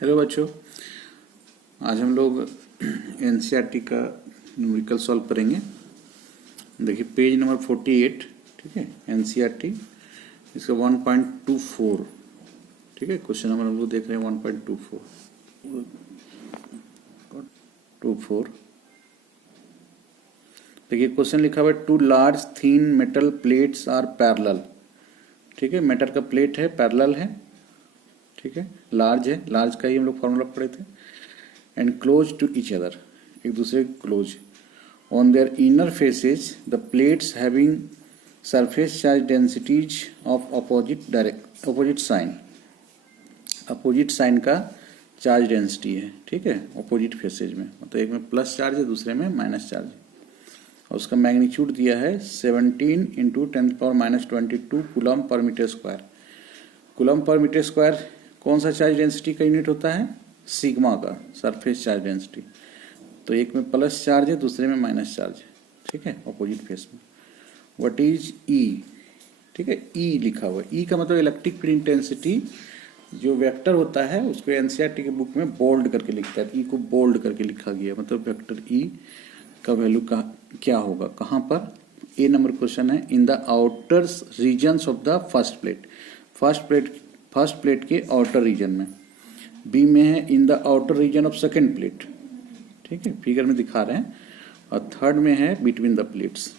Hello बच्चों, आज हम लोग एनसीईआरटी का न्यूमेरिकल सॉल्व करेंगे। देखिए पेज नंबर 48, ठीक है। एनसीईआरटी इसका 1.24, ठीक है। क्वेश्चन नंबर हम लोग देख रहे हैं 1.24। देखिए क्वेश्चन लिखा हुआ है, two large thin metal plates are parallel, ठीक है। मेटल का प्लेट है, पैरेलल है, ठीक है। लार्ज है, लार्ज का ही हम लोग फॉर्मूला पढ़े थे। And close to each other, एक दूसरे के close. On their inner faces the plates having surface charge densities of opposite sign, opposite sign का चार्ज डेंसिटी है, ठीक है। अपोजिट फेसेज में मतलब एक में प्लस चार्ज है, दूसरे में माइनस चार्ज है। और उसका मैग्नीट्यूड दिया है 17 × 10⁻22 कूलम पर मीटर स्क्वायर। कूलम पर मीटर स्क्वायर कौन सा चार्ज डेंसिटी का यूनिट होता है? सिग्मा का सरफेस चार्ज डेंसिटी। तो एक में प्लस चार्ज है, दूसरे में माइनस चार्ज है, ठीक है, अपोजिट फेस में। व्हाट इज ई, ठीक है। ई लिखा हुआ है। ई का मतलब इलेक्ट्रिक फील्ड इंटेंसिटी जो वेक्टर होता है उसको एनसीईआरटी के बुक में बोल्ड करके लिखता है। ई को बोल्ड करके लिखा गया, मतलब वेक्टर ई का वैल्यू क्या होगा, कहाँ पर? ए नंबर क्वेश्चन है, in the outer regions of the first plate. First plate के आउटर रीजन में। बी में है in the outer region of second plate, ठीक है, फिगर में दिखा रहे हैं। और थर्ड में है बिटवीन द प्लेट्स,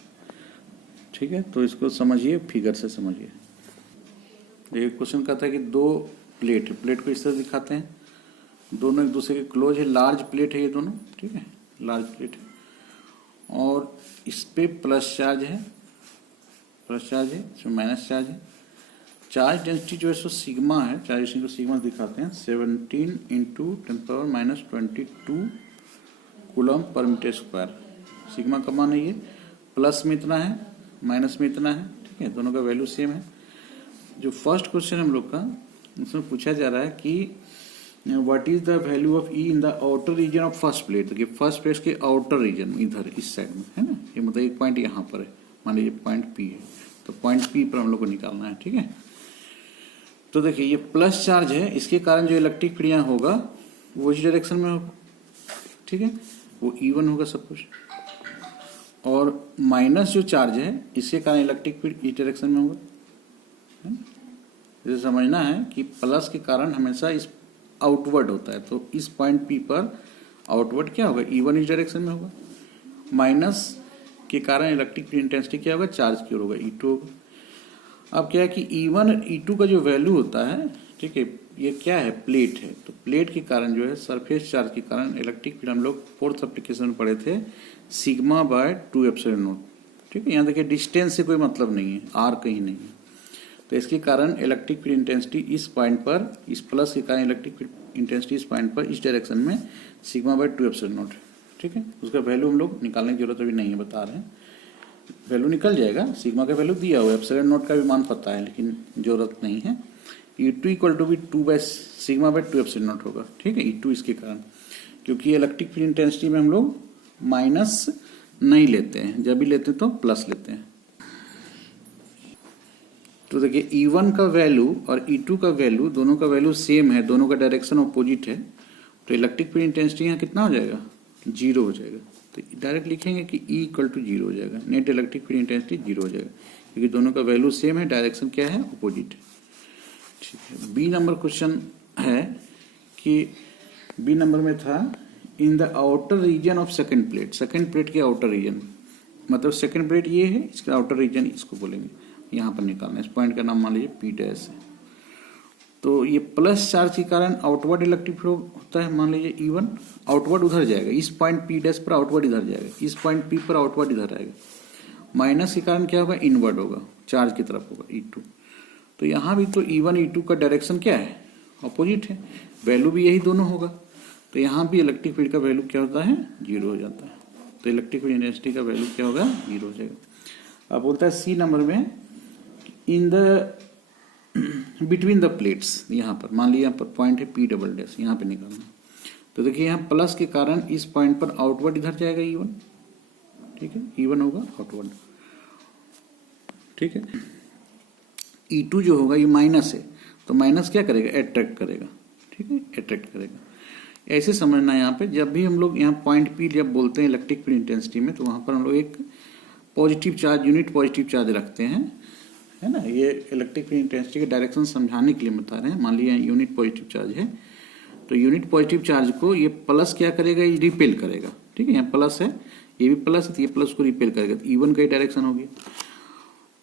ठीक है। तो इसको समझिए, फिगर से समझिए। देखिए क्वेश्चन कहता है कि दो प्लेट है, प्लेट को इस तरह दिखाते हैं, दोनों एक दूसरे के क्लोज है। लार्ज प्लेट है ये दोनों, ठीक है, लार्ज प्लेट है। और इस पे प्लस चार्ज है, इसमें माइनस चार्ज है। चार्ज डेंसिटी जो है सो सिग्मा है, चार्ज डेंसिटी को सिग्मा दिखाते हैं 17 × 10⁻22 कूलम पर मीटर स्क्वायर। सिग्मा का मान है ये, प्लस में इतना है, माइनस में इतना है, ठीक है, दोनों का वैल्यू सेम है। जो फर्स्ट क्वेश्चन हम लोग का, उसमें पूछा जा रहा है कि what is the value of E in the outer region of first plate. देखिए फर्स्ट प्लेट के आउटर रीजन, इधर इस साइड में है ना, ये मतलब एक पॉइंट यहाँ पर है, मान लीजिए पॉइंट पी है, तो पॉइंट पी पर हम लोग को निकालना है, ठीक है। तो देखिए ये प्लस चार्ज है, इसके कारण जो इलेक्ट्रिक फील्ड यहाँ होगा वो इस डायरेक्शन में होगा, ठीक है, वो E1 होगा सब कुछ। और माइनस जो चार्ज है इसके कारण इलेक्ट्रिक फील्ड इस डायरेक्शन में होगा, है ना। जैसे समझना है कि प्लस के कारण हमेशा इस आउटवर्ड होता है, तो इस पॉइंट P पर आउटवर्ड क्या होगा? E1 इस डायरेक्शन में होगा। माइनस के कारण इलेक्ट्रिक फील्ड इंटेंसिटी क्या होगा? चार्ज की ओर होगा, E2 होगा। अब क्या है कि E1 और E2 का जो वैल्यू होता है, ठीक है, ये क्या है? प्लेट है। तो प्लेट के कारण जो है सरफेस चार्ज के कारण इलेक्ट्रिक फील्ड हम लोग फोर्थ एप्लीकेशन में पढ़े थे सिग्मा बाय 2 एप्सिलॉन नॉट, ठीक है। यहाँ देखिए डिस्टेंस से कोई मतलब नहीं है, आर कहीं नहीं है। तो इसके कारण इलेक्ट्रिक फील्ड इंटेंसिटी इस पॉइंट पर, इस प्लस के कारण इलेक्ट्रिक फील्ड इंटेंसिटी इस पॉइंट पर इस डायरेक्शन में सिग्मा बाय 2 एप्सिलॉन नॉट, ठीक है। उसका वैल्यू हम लोग निकालने की जरूरत अभी नहीं है, बता रहे हैं, वैल्यू निकल जाएगा। सिग्मा का वैल्यू दिया हुआ है, एप्सिलॉन नॉट का भी मान पता है, लेकिन जरूरत नहीं है। E2 इक्वल टू भी 2 by sigma bye 2 epsilon not होगा, ठीक है, E2 इसके कारण, क्योंकि इलेक्ट्रिक फील्ड इंटेंसिटी में हम लोग माइनस नहीं लेते हैं, जब भी लेते हैं तो प्लस लेते हैं। तो देखिए E1 का वैल्यू और E2 का वैल्यू, दोनों का वैल्यू सेम है, दोनों का डायरेक्शन अपोजिट है, तो इलेक्ट्रिक फील्ड इंटेंसिटी यहाँ कितना हो जाएगा? 0 हो जाएगा। तो डायरेक्ट लिखेंगे कि E इक्वल टू 0 हो जाएगा, नेट इलेक्ट्रिक फील्ड इंटेंसिटी 0 हो जाएगा, क्योंकि दोनों का वैल्यू सेम है, डायरेक्शन क्या है? अपोजिट है, ठीक है। बी नंबर क्वेश्चन है कि बी नंबर में था in the outer region of second plate. Second plate के आउटर रीजन, मतलब सेकेंड प्लेट ये है, इसका आउटर रीजन इसको बोलेंगे, यहाँ पर निकालना है। इस पॉइंट का नाम मान लीजिए P डैश है। तो ये प्लस चार्ज के कारण आउटवर्ड इलेक्ट्रिक फ्लो होता है, मान लीजिए E1 आउटवर्ड उधर जाएगा, इस पॉइंट P डैश पर आउटवर्ड इधर जाएगा, इस पॉइंट P पर आउटवर्ड इधर आएगा। माइनस के कारण क्या होगा? इनवर्ड होगा, चार्ज की तरफ होगा, E2। तो यहाँ भी तो E1 E2 का डायरेक्शन क्या है? अपोजिट है, वैल्यू भी यही दोनों होगा। तो यहाँ भी इलेक्ट्रिक फील्ड का वैल्यू क्या होता है? 0 हो जाता है। तो इलेक्ट्रिक फील्ड इंटेंसिटी का वैल्यू क्या होगा? 0 हो जाएगा। अब बोलता है सी नंबर में in the between the plates, यहाँ पर मान लिया यहाँ पर पॉइंट है P डबल डैश, यहाँ पे निकालना। तो देखिए यहाँ प्लस के कारण इस पॉइंट पर आउटवर्ड इधर जाएगा E1, ठीक है, E1 होगा आउटवर्ड, ठीक है। E2 जो होगा ये माइनस है, तो माइनस क्या करेगा? अट्रैक्ट करेगा, ठीक ठीक है, अट्रैक्ट करेगा। ऐसे समझना यहाँ पे, जब भी हम लोग यहाँ पॉइंट पी जब बोलते हैं इलेक्ट्रिक फील्ड इंटेंसिटी में, तो वहाँ पर हम लोग एक positive charge, unit positive charge रखते हैं, है ना। ये इलेक्ट्रिक फील्ड इंटेंसिटी के डायरेक्शन समझाने के लिए बता रहे हैं। मान लिया यूनिट पॉजिटिव चार्ज है, तो यूनिट पॉजिटिव चार्ज को ये प्लस क्या करेगा, ये रिपेल करेगा, ठीक है। यहाँ प्लस है, ये भी प्लस है, तो ये प्लस को रिपेल करेगा, तो E1 का ही डायरेक्शन हो गया।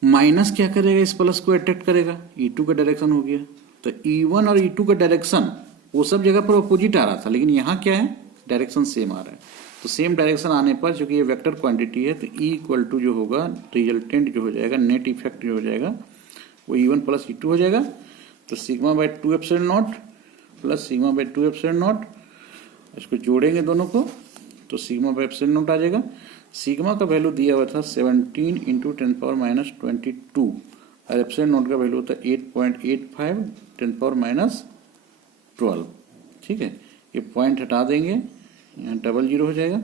माइनस क्या करेगा, इस प्लस को अट्रैक्ट करेगा, E2 का डायरेक्शन हो गया। तो E1 और E2 का डायरेक्शन वो सब जगह पर अपोजिट आ रहा था, लेकिन यहाँ क्या है, डायरेक्शन सेम आ रहा है। तो सेम डायरेक्शन आने पर, चूंकि ये वेक्टर क्वांटिटी है, तो E इक्वल टू जो होगा रिजल्टेंट जो हो जाएगा, नेट इफेक्ट जो हो जाएगा, वो E1 प्लस E2 हो जाएगा। तो sigma bye 2 epsilon not plus sigma bye 2 epsilon not, इसको जोड़ेंगे दोनों को, तो सिग्मा बाय एप्सिलॉन नॉट आ जाएगा। सिग्मा का वैल्यू दिया हुआ था 17 इंटू 10⁻22 और एप्सिलॉन नॉट का वैल्यू होता है 8.85 10⁻12, ठीक है। ये पॉइंट हटा देंगे, यहाँ डबल जीरो हो जाएगा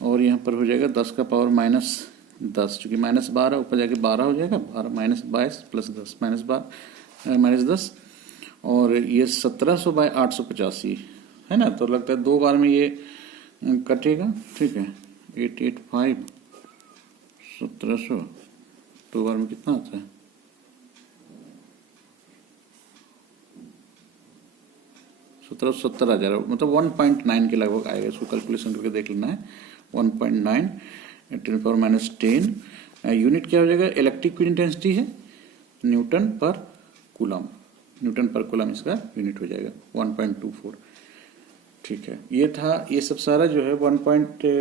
और यहाँ पर हो जाएगा 10 का पावर -10, चूंकि -12 ऊपर जाके 12 हो जाएगा, 12 -22 प्लस 10 -10 और ये 1700/885 है ना। तो लगता है 2 बार में ये कटेगा, ठीक है। 885 1700 2 बार में कितना आता है, 1770 आ जा रहा है, मतलब 1.9 के लगभग आएगा। इसको कैलकुलेशन करके देख लेना है। 1.9 10⁻10 यूनिट क्या हो जाएगा, इलेक्ट्रिक फील्ड इंटेंसिटी है, न्यूटन पर कूलम, न्यूटन पर कूलम इसका यूनिट हो जाएगा 1.24, ठीक है। ये था, ये सब सारा जो है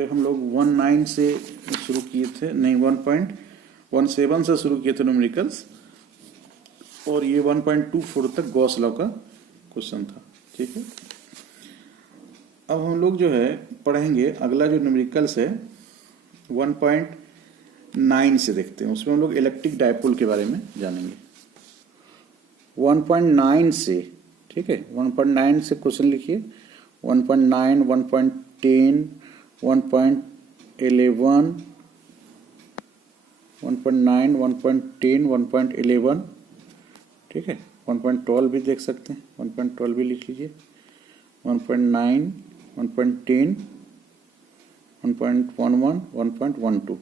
हम लोग 19 से शुरू किए थे, नहीं 1.17 से शुरू किए थे न्यूमेरिकल्स, और ये 1.24 तक गॉस लॉ का क्वेश्चन था, ठीक है। अब हम लोग जो है पढ़ेंगे अगला जो न्यूमेरिकल्स है 1.9 से देखते हैं, उसमें हम लोग इलेक्ट्रिक डायपोल के बारे में जानेंगे 1.9 से, ठीक है। 1.9 से क्वेश्चन लिखिए, 1.9 1.10 1.11 1.9 1.10 1.11, ठीक है। 1.12 भी देख सकते हैं, 1.12 भी लिख लीजिए, 1.9 1.10 1.11 1.12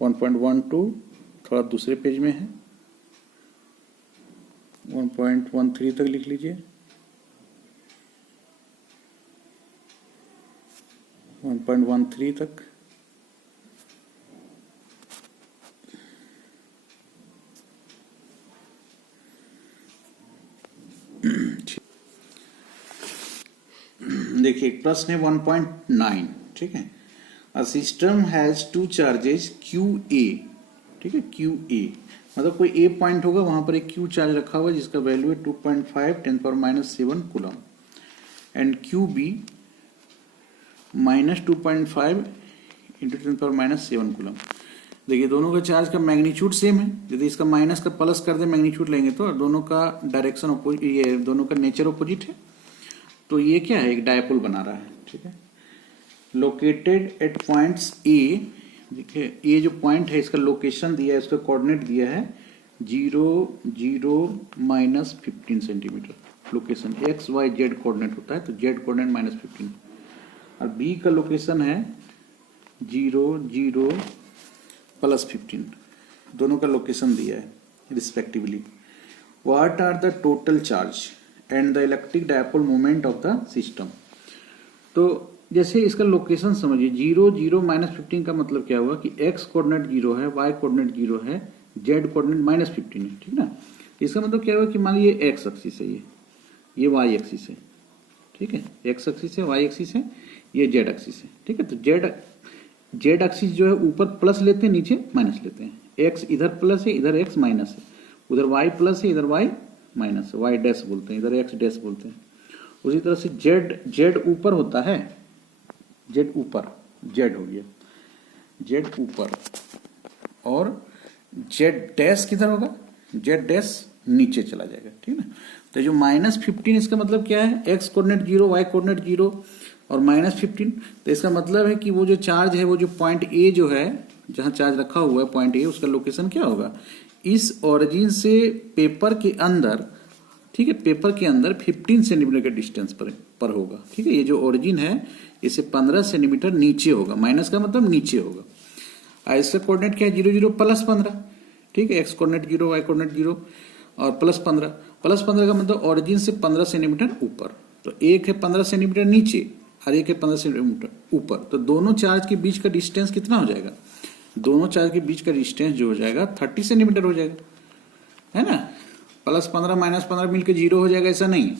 1.12 थोड़ा दूसरे पेज में है, 1.13 तक लिख लीजिए, 1.13 तक, देखिए एक प्रश्न है 1.9, ठीक है। A system has 2 charges QA, ठीक है। QA मतलब कोई A पॉइंट होगा, वहां पर एक Q चार्ज रखा हुआ जिसका वैल्यू है 2.5 10⁻7 coulomb, and QB -2.5 into 10⁻7 coulomb. देखिए दोनों का चार्ज का मैग्नीट्यूड सेम है, यदि इसका माइनस का प्लस कर दे मैग्नीट्यूड लेंगे तो दोनों का डायरेक्शन अपोजिट, ये दोनों का नेचर अपोजिट है, तो ये क्या है, एक डायपोल बना रहा है, ठीक है। लोकेटेड एट पॉइंट्स A, देखिए ये जो पॉइंट है इसका लोकेशन दिया है, इसका कोऑर्डिनेट दिया है 0 0 -15 centimetre, location x y z coordinate होता है, तो z कोऑर्डिनेट -15, और B का लोकेशन है 0 0 +15, दोनों का लोकेशन दिया है respectively. What are the total charge and the electric dipole moment of the system. तो जैसे इसका लोकेशन समझिए, 0 0 -15 का मतलब क्या हुआ कि x कोऑर्डिनेट 0 है, y कोऑर्डिनेट 0 है, z कोऑर्डिनेट -15 है, ठीक ना। इसका मतलब क्या हुआ कि मान लीजिए x एक्सिस है, ये y एक्सिस है, ठीक है, x एक्सिस है, y एक्सिस है, ये z एक्सिस है, ठीक है। तो z एक्सिस जो है ऊपर प्लस लेते हैं, नीचे माइनस लेते हैं, x इधर प्लस है, इधर x माइनस है, उधर y प्लस है, इधर y माइनस है, y डैश बोलते हैं, इधर x डैश बोलते हैं। उसी तरह से z ऊपर होता है, z ऊपर, z हो गया, z ऊपर, और z डैश किधर होगा, z डैश नीचे चला जाएगा, ठीक है। तो जो -15 इसका मतलब क्या है, x कोऑर्डिनेट 0 y कोऑर्डिनेट 0 और -15, तो इसका मतलब है कि वो जो चार्ज है, वो जो पॉइंट A जो है, जहां चार्ज रखा हुआ है पॉइंट A, उसका लोकेशन क्या होगा, इस ओरिजिन से पेपर के अंदर ठीक है, पेपर के अंदर 15 सेंटीमीटर के डिस्टेंस पर होगा। ठीक है, ये जो ओरिजिन है इसे 15 सेंटीमीटर नीचे होगा, माइनस का मतलब नीचे होगा। इसका कोऑर्डिनेट क्या है, 0 0 प्लस 15। ठीक है, एक्स कोऑर्डिनेट 0, वाई कोऑर्डिनेट 0 और प्लस 15। प्लस 15 का मतलब ओरिजिन से 15 सेंटीमीटर ऊपर। तो एक है 15 सेंटीमीटर नीचे और एक है 15 सेंटीमीटर ऊपर। तो दोनों चार्ज के बीच का डिस्टेंस कितना हो जाएगा, दोनों चार्ज के बीच का डिस्टेंस जो हो जाएगा 30 सेंटीमीटर हो जाएगा, है ना। प्लस 15 माइनस 15 मिलकर 0 हो जाएगा, ऐसा नहीं।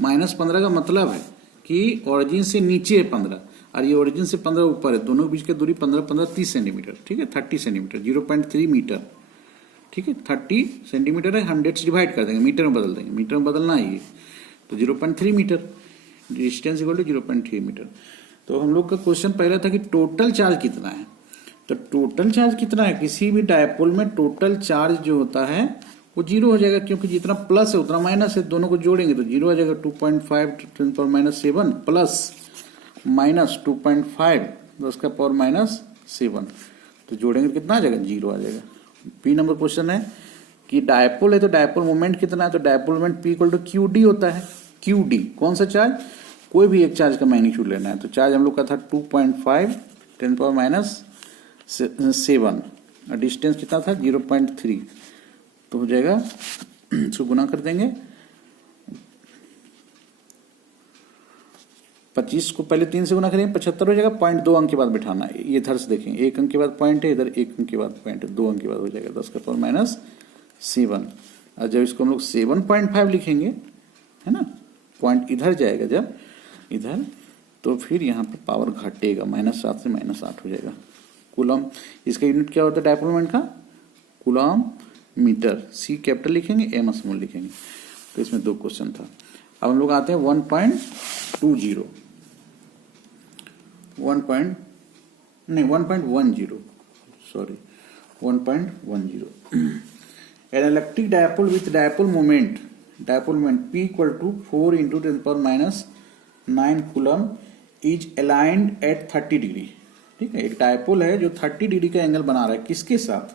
माइनस 15 का मतलब है कि ओरिजिन से नीचे है 15 और ये ओरिजिन से 15 ऊपर है, दोनों के बीच की दूरी 15 15 30 सेंटीमीटर। ठीक है, 30 सेंटीमीटर 0.3 मीटर। ठीक है, 30 सेंटीमीटर है, 100 से डिवाइड कर देंगे, मीटर में बदल देंगे, मीटर में बदलना है ये, तो 0.3 metre, distance equal to 0.3 metre. तो हम लोग का क्वेश्चन पहला था कि टोटल चार्ज कितना है। तो टोटल चार्ज कितना है, किसी भी डायपोल में टोटल चार्ज जो होता है वो 0 हो जाएगा, क्योंकि जितना प्लस है उतना माइनस है, दोनों को जोड़ेंगे तो 0 आ जाएगा। 2.5 10⁻⁷ प्लस माइनस 2.5 10⁻⁷, तो जोड़ेंगे तो कितना आ जाएगा, 0 आ जाएगा। बी नंबर क्वेश्चन है कि डायपोल है तो डायपोल मोमेंट कितना है, तो dipole moment P equal to QD होता है। QD कौन सा चार्ज, कोई भी एक चार्ज का मैग्नीट्यूड लेना है। तो चार्ज हम लोग का था 2.5 10⁻⁷, और डिस्टेंस कितना था 0.3, तो हो जाएगा इसको गुना कर देंगे। 25 को पहले 3 से गुना करेंगे 75 हो जाएगा। पॉइंट 2 अंक के बाद बिठाना है, ये इधर से देखेंगे, 1 अंक के बाद पॉइंट है, इधर 1 अंक के बाद पॉइंट है, 2 अंक के बाद हो जाएगा 10⁻⁷। और जब इसको हम लोग 7.5 लिखेंगे, है ना, पॉइंट इधर जाएगा जब इधर, तो फिर यहाँ पे पावर घटेगा, -7 से -8 हो जाएगा कूलम। इसका यूनिट क्या होता है डायपोल मोमेंट का, कूलम मीटर। C कैपिटल लिखेंगे, M स्मॉल लिखेंगे। तो इसमें 2 क्वेश्चन था। अब हम लोग आते हैं 1.10 sorry 1.10 an electric dipole with dipole moment P equal to 4 into 10⁻⁹ coulomb is aligned at 30 degree. ठीक है, एक डायपोल है जो 30 डिग्री का एंगल बना रहा है, किसके साथ,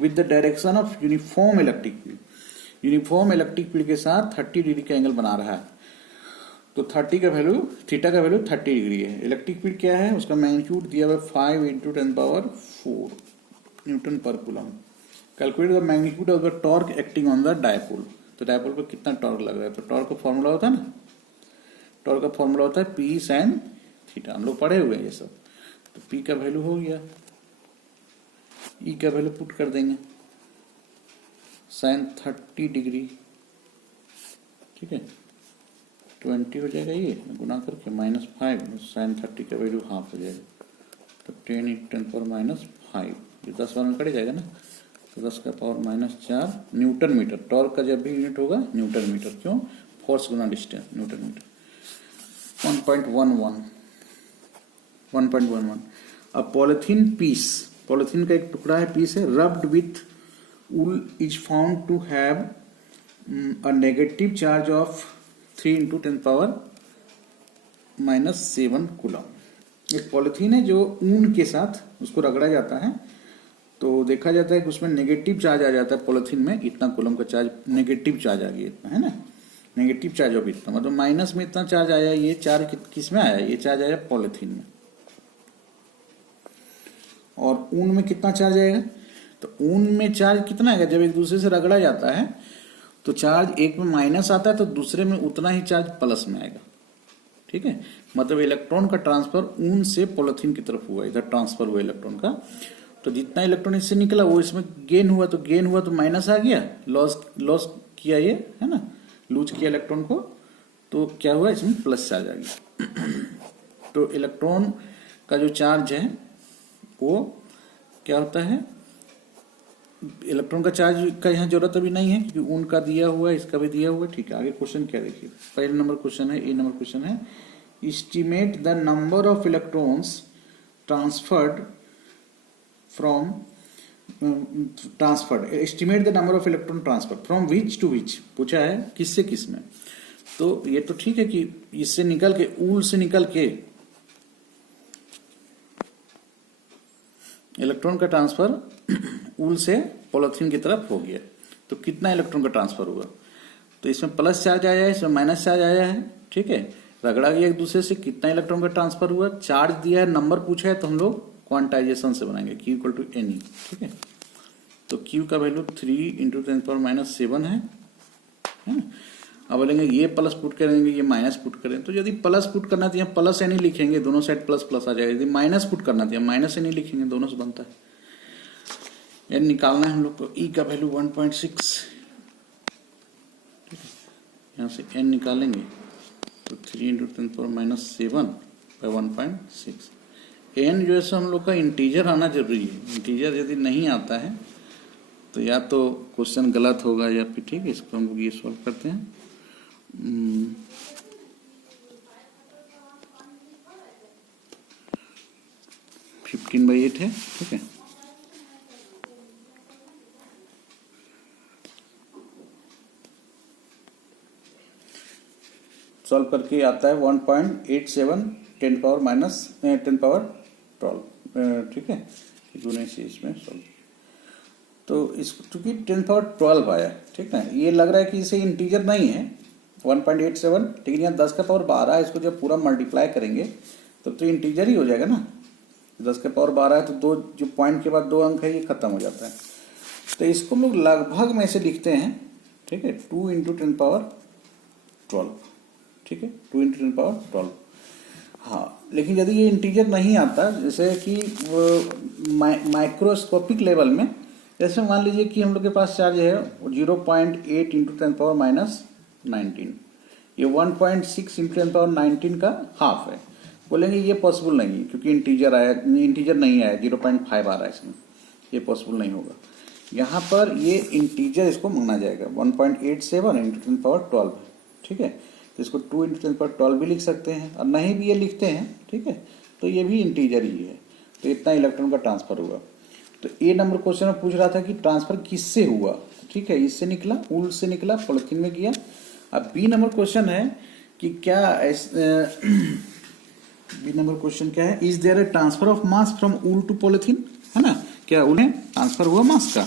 with the direction of uniform electric field. Uniform electric field के साथ 30 डिग्री का एंगल बना रहा है। तो 30 का वैल्यू, थीटा का वैल्यू 30 डिग्री है। इलेक्ट्रिक फील्ड क्या है, उसका मैग्नीट्यूड दिया हुआ 5 into 10⁻⁴ न्यूटन पर coulomb. Calculate the magnitude of the torque acting on the dipole. तो डायपोल पर कितना टॉर्क लग रहा है, तो टॉर्क का फॉर्मूला होता है ना, टॉर्क का फॉर्मूला होता है P sin थीटा, हम लोग पढ़े हुए हैं ये सब। तो P का वैल्यू हो गया, E का वैल्यू पुट कर देंगे, sin 30 डिग्री। ठीक है, 20 हो जाएगा, ये गुना करके -5 sin 30 का वैल्यू हाफ हो जाएगा, तो 10 × 10⁻⁵, ये 10 वाला कट जाएगा ना, तो 10⁻⁴ न्यूटन मीटर। टॉर्क का जब भी यूनिट होगा न्यूटन मीटर, क्यों, फोर्स गुना डिस्टेंस, न्यूटन मीटर। 1.11 अब पॉलिथीन पीस, पॉलिथीन का एक टुकड़ा है, पीस है, rubbed with wool is found to have a negative charge of 3 × 10⁻⁷ coulomb. एक पॉलिथीन है जो ऊन के साथ उसको रगड़ा जाता है, तो देखा जाता है कि उसमें नेगेटिव चार्ज आ जाता है पॉलिथीन में, इतना कूलम का चार्ज, नेगेटिव चार्ज आ गया इतना, है ना, नेगेटिव चार्ज अब इतना, मतलब माइनस में इतना चार्ज आया। ये चार्ज किस में आया, ये चार्ज आया पॉलिथीन में। और ऊन में कितना चार्ज आएगा, तो ऊन में चार्ज कितना आएगा, जब एक दूसरे से रगड़ा जाता है तो चार्ज एक में माइनस आता है तो दूसरे में उतना ही चार्ज प्लस में आएगा। ठीक है, मतलब इलेक्ट्रॉन का ट्रांसफर ऊन से पॉलिथीन की तरफ हुआ, इधर ट्रांसफर हुआ इलेक्ट्रॉन का, तो जितना इलेक्ट्रॉन इससे निकला वो इसमें गेन हुआ, तो माइनस आ गया, लॉस किया ये, है ना, लूज किया इलेक्ट्रॉन को, तो क्या हुआ, इसमें प्लस चार्ज आ गया। तो इलेक्ट्रॉन का जो चार्ज है वो क्या होता है, इलेक्ट्रॉन का चार्ज का यहाँ जरूरत अभी नहीं है क्योंकि उनका दिया हुआ है, इसका भी दिया हुआ है। ठीक है, आगे क्वेश्चन क्या देखिए, पहले नंबर क्वेश्चन है, ए नंबर क्वेश्चन है, estimate the number of electrons transferred estimate the number of electron transfer from which to which, पूछा है किससे किस में। तो ये तो ठीक है कि इससे निकल के, ऊल से निकल के इलेक्ट्रॉन का ट्रांसफर ऊल से पॉलिथीन की तरफ हो गया, तो कितना इलेक्ट्रॉन का ट्रांसफर हुआ, तो इसमें प्लस चार्ज आया है, इसमें माइनस चार्ज आया है, ठीक है। रगड़ा गया एक दूसरे से, कितना इलेक्ट्रॉन का ट्रांसफर हुआ, चार्ज दिया है, नंबर पूछा है, तो हम लोग क्वांटाइजेशन से बनाएंगे Q इक्वल टू एन, ठीक है। तो Q का वैल्यू 3 इंटू 10⁻⁷ है ना। अब बोलेंगे ये प्लस पुट करेंगे, ये माइनस पुट करें, तो यदि प्लस पुट करना तो यहाँ प्लस एन ही लिखेंगे, दोनों साइड प्लस प्लस आ जाएगा। यदि माइनस पुट करना तो यहाँ माइनस एन ही लिखेंगे, दोनों से बनता है। एन निकालना है हम लोग को, ई का वैल्यू 1.6, यहाँ से एन निकालेंगे तो 3 इंटू 10⁻⁷ बाई 1.6। एन जो है सो हम लोग का इंटीजर आना जरूरी है। इंटीजर यदि नहीं आता है तो या तो क्वेश्चन गलत होगा या फिर, ठीक है। इसको हम लोग ये सॉल्व करते हैं। 15/8 है, ठीक है। सॉल्व करके आता है 1.87 10⁻12, ठीक है। दोनों से इसमें सॉल्व, तो इसको चूंकि 10⁻12 आया, ठीक है। ये लग रहा है कि इसे इंटीजर नहीं है 1.87, लेकिन यहाँ 10⁻12 है। इसको जब पूरा मल्टीप्लाई करेंगे तब तो इंटीजर ही हो जाएगा ना। 10⁻12 है तो दो जो पॉइंट के बाद 2 अंक है, ये खत्म हो जाता है। तो इसको हम लोग लगभग में से लिखते हैं, ठीक है, 2 इंटू 10⁻12, ठीक है, 2 इंटू 10⁻12। हाँ, लेकिन यदि ये इंटीजर नहीं आता, जैसे कि माइक्रोस्कोपिक लेवल में, जैसे मान लीजिए कि हम लोग के पास चार्ज है 0.8 इंटू 10⁻⁻19, ये 1.6 इंटू 10⁻19 का हाफ है। बोलेंगे ये पॉसिबल नहीं है क्योंकि इंटीजर नहीं आया, 0.5 आ रहा है इसमें, ये पॉसिबल नहीं होगा। यहाँ पर ये इंटीजर इसको माना जाएगा 1.87 इंटू 10⁻12, ठीक है। तो इसको 2 इंटू 10⁻12 भी लिख सकते हैं, और नहीं भी ये लिखते हैं, ठीक है, तो ये भी इंटीजर ही है। तो इतना इलेक्ट्रॉन का ट्रांसफर हुआ। तो ए नंबर क्वेश्चन में पूछ रहा था कि ट्रांसफर किससे हुआ, ठीक है, इससे निकला, उल से निकला, पॉलिथीन में गया। अब बी नंबर क्वेश्चन है कि क्या बी नंबर क्वेश्चन क्या है, is there a transfer of mass from wool to polythene, है ना। क्या उन्हें ट्रांसफर हुआ मास का।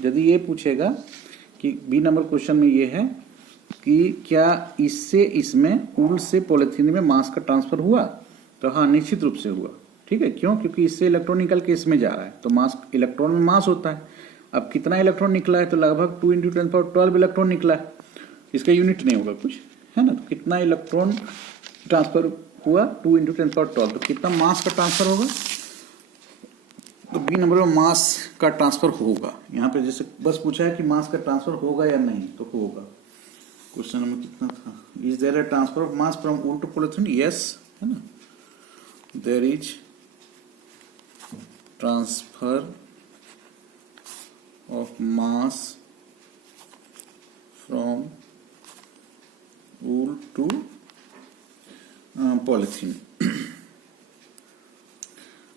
यदि ये पूछेगा कि बी नंबर क्वेश्चन में ये है कि क्या इससे इसमें उल से पॉलिथीन में मास का ट्रांसफर हुआ, तो हाँ, निश्चित रूप से हुआ, ठीक है। क्यों? क्योंकि इससे इलेक्ट्रॉन निकल के इसमें जा रहा है, तो मास, इलेक्ट्रॉन में मास होता है। अब कितना इलेक्ट्रॉन निकला है, तो लगभग 2 इंटू 10⁻12 इलेक्ट्रॉन निकला है। इसका यूनिट नहीं होगा कुछ, है ना। तो कितना इलेक्ट्रॉन ट्रांसफर हुआ, 2 इंटू 10⁻12, तो कितना मास का ट्रांसफर होगा। तो बी नंबर में मास का ट्रांसफर होगा। यहाँ पे जैसे बस पूछा है कि मास का ट्रांसफर होगा या नहीं, तो होगा। क्वेश्चन नंबर कितना था, is there a transfer of mass from wool to polythene, yes, है ना। There is transfer of mass from wool to polythene.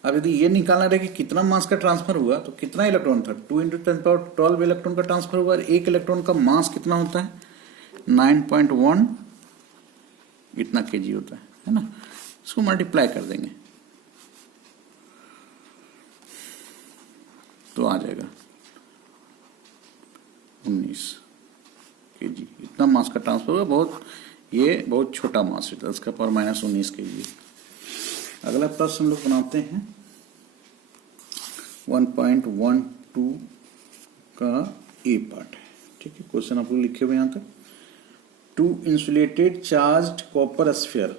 अब यदि ये निकालना रहे कि कितना मास का ट्रांसफर हुआ, तो कितना इलेक्ट्रॉन था, 2 इंटू 10⁻12 इलेक्ट्रॉन का ट्रांसफर हुआ, और एक इलेक्ट्रॉन का मास कितना होता है, 9.1 इतना kg होता है ना। इसको मल्टीप्लाई कर देंगे तो आ जाएगा 19 kg, इतना मास का ट्रांसफर हुआ। ये बहुत छोटा मास है, 10⁻⁻19 kg। अगला प्रश्न हम लोग बनाते हैं 1.12 का ए पार्ट है, ठीक है। क्वेश्चन आप लोग लिखे हुए यहाँ तक। 2 insulated charged copper sphere,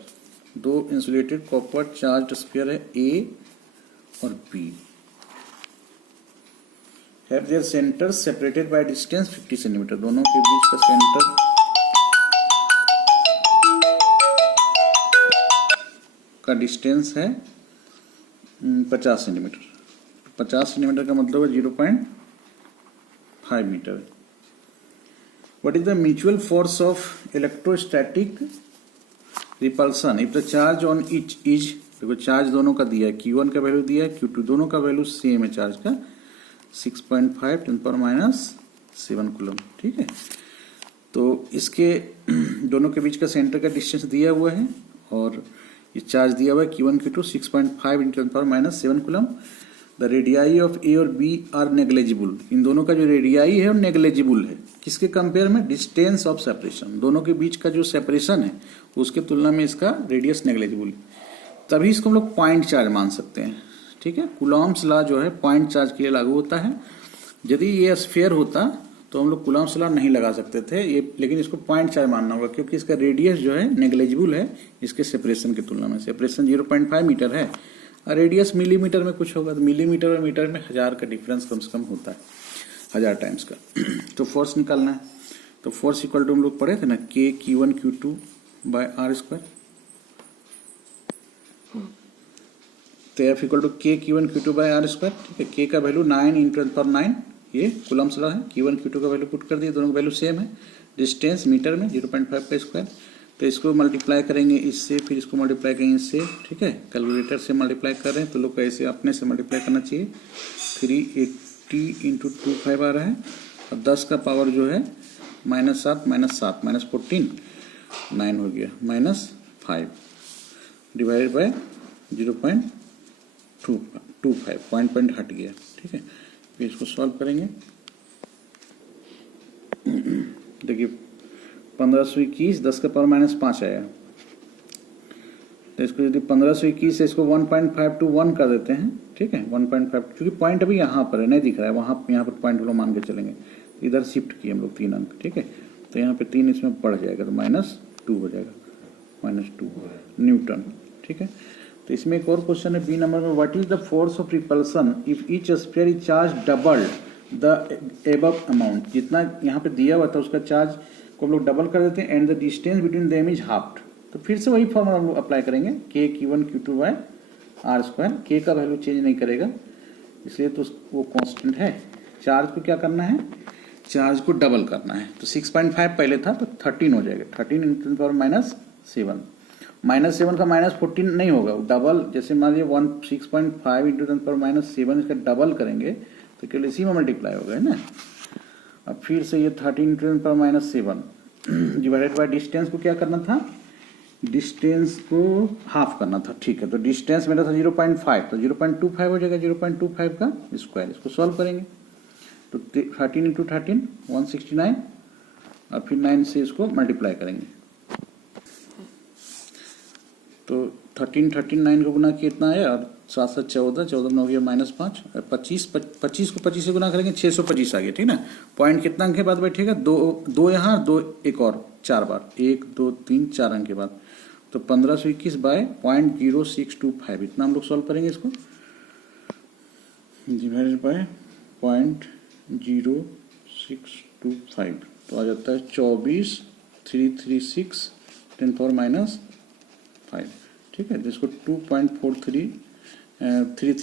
2 insulated copper charged sphere है ए और B, have their centres separated by distance 50 centimetre. दोनों के बीच का सेंटर का डिस्टेंस है 50 सेंटीमीटर। 50 सेंटीमीटर का मतलब है 0.5 metre. What is the mutual force of electrostatic repulsion if the charge on each is, देखो चार्ज दोनों का दिया है, Q1 का वैल्यू दिया है, Q2, दोनों का वैल्यू सेम है चार्ज का, 6.5 10⁻⁷ कूलम, ठीक है। तो इसके दोनों के बीच का सेंटर का डिस्टेंस दिया हुआ है, और ये चार्ज दिया हुआ है Q1 Q2 6.5 × 10⁻⁷ coulomb. The radii of A और बी आर नेग्लेजिबल, इन दोनों का जो रेडियाई है वो नेग्लेजिबल है। किसके कंपेयर में? डिस्टेंस ऑफ सेपरेशन, दोनों के बीच का जो सेपरेशन है उसके तुलना में इसका रेडियस नेग्लेजिबल है। तभी इसको हम लोग पॉइंट चार्ज मान सकते हैं। ठीक है, कूलॉम्स लॉ जो है पॉइंट चार्ज के लिए लागू होता है। यदि ये स्फीयर होता तो हम लोग कूलॉम्स लॉ नहीं लगा सकते थे ये, लेकिन इसको पॉइंट चार्ज मानना होगा क्योंकि इसका रेडियस जो है नेग्लेजिबल है इसके सेपरेशन की तुलना में। सेपरेशन 0.5 मीटर है और रेडियस मिलीमीटर में कुछ होगा, तो मिलीमीटर और मीटर में 1000 का डिफरेंस कम से कम होता है, 1000 टाइम्स का। तो फोर्स निकालना है, तो फोर्स इक्वल टू हम लोग पढ़े थे ना K Q1 Q2 by R square. तो F equal to K Q1 Q2 by R square. ठीक है, K का वैल्यू 9 × 10⁹, ये कूलम्स लॉ है। Q1 Q2 का वैल्यू पुट कर दिए, दोनों का वैल्यू सेम है। डिस्टेंस मीटर में 0.5 का स्क्वायर, तो इसको मल्टीप्लाई करेंगे इससे, फिर इसको मल्टीप्लाई करेंगे इससे। ठीक है, कैलकुलेटर से मल्टीप्लाई कर रहे हैं तो लोग को ऐसे अपने से मल्टीप्लाई करना चाहिए। 380 × 25 आ रहा है और 10 का पावर जो है -7 -7 -14 9 हो गया, -5 डिवाइडेड बाय 0.25, पॉइंट हट गया। ठीक है, फिर इसको सॉल्व करेंगे। देखिए 1521 10 का पावर -5 आया, तो इसको यदि 1521 से इसको 1.5 to 1 कर देते हैं। ठीक है, 1.5, क्योंकि पॉइंट अभी यहाँ पर है, नहीं दिख रहा है, वहाँ यहाँ पर पॉइंट लोग मान के चलेंगे। इधर शिफ्ट किए हम लोग 3 अंक। ठीक है, तो यहाँ पे 3 इसमें बढ़ जाएगा तो -2 हो जाएगा, -2 न्यूटन। ठीक है, तो इसमें एक और क्वेश्चन है बी नंबर में, what is the force of repulsion if each sphere is charge double the above amount. जितना यहाँ पे दिया हुआ था उसका चार्ज को हम लोग डबल कर देते हैं and the distance between them is halved. तो फिर से वही फॉर्मूला हम लोग अप्लाई करेंगे, K Q1 Q2 by R square. K का वैल्यू चेंज नहीं करेगा इसलिए तो वो कांस्टेंट है। चार्ज को क्या करना है? चार्ज को डबल करना है। तो 6.5 पहले था तो 13 हो जाएगा, 13 × 10⁻⁷ -7 का -14 नहीं होगा, डबल। जैसे मान लीजिए 6.5 × 10⁻⁷ इसका डबल करेंगे तो केवल इसी में मल्टीप्लाई होगा, है ना। अब फिर से ये 13 × 10⁻⁷ डिवाइडेड बाय डिस्टेंस को क्या करना था? डिस्टेंस को हाफ करना था। ठीक है, तो डिस्टेंस मेरा था 0.5, तो 0.25 हो जाएगा, 0.25 का स्क्वायर। इसको सॉल्व करेंगे तो 13 × 13 169 और फिर 9 से इसको मल्टीप्लाई करेंगे तो 13 9 को गुना किया इतना है और 7 7 14 14 में हो गया -5 और 25 को 25 से गुना करेंगे 625 आ गया। ठीक ना, पॉइंट कितना अंक के बाद बैठेगा? दो यहाँ, 2 एक और 4 बार, 1 2 3 4 अंक के बाद, तो 1521 बाय 0.0625 इतना हम लोग सॉल्व करेंगे। इसको डिवाइडेड बाय 0.0625 तो आ जाता है 24,336 10⁻⁵। ठीक है, जिसको 2.4333